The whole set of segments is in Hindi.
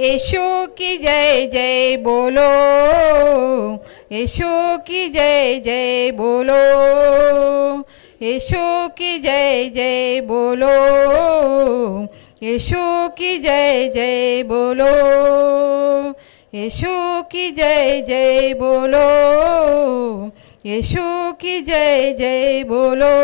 यीशु की जय जय बोलो, यीशु की जय जय बोलो, यीशु की जय जय बोलो, यीशु की जय जय बोलो, यीशु की जय जय बोलो, यीशु की जय जय बोलो।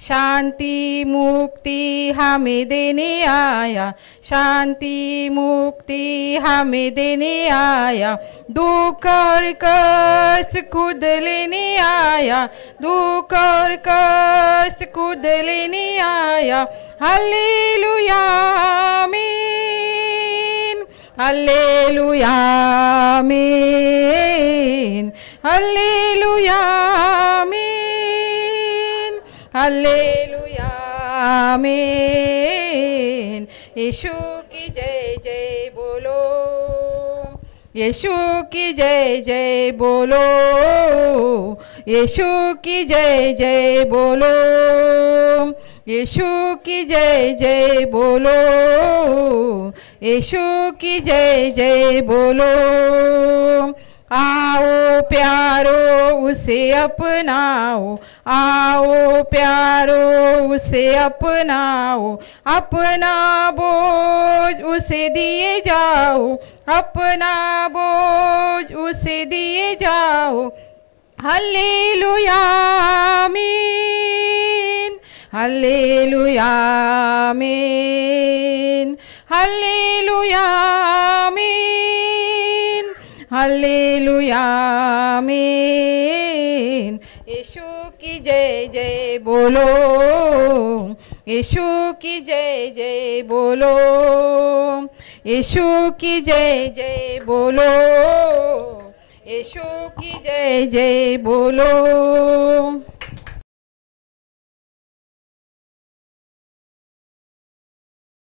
शांति मुक्ति हमें देने आया, शांति मुक्ति हमें देने आया, दुख और कष्ट खुद लेने आया, दुख और कष्ट खुद लेने आया। हालेलुया आमीन, हालेलुया आमीन, हालेलुया आमीन, हालेलुया आमीन। यीशु की जय जय बोलो, यीशु की जय जय बोलो, यीशु की जय जय बोलो, यीशु की जय जय बोलो, यीशु की जय जय बोलो। आओ प्यारो उसे अपनाओ, आओ प्यारो उसे अपनाओ, अपना बोझ उसे दिए जाओ, अपना बोझ उसे दिए जाओ। हालेलुया आमीन, हालेलुया आमीन, हालेलुया आमीन, हालेलुया आमीन। यीशु की जय जय बोलो, यीशु की जय जय बोलो, यीशु की जय जय बोलो, यीशु की जय जय बोलो।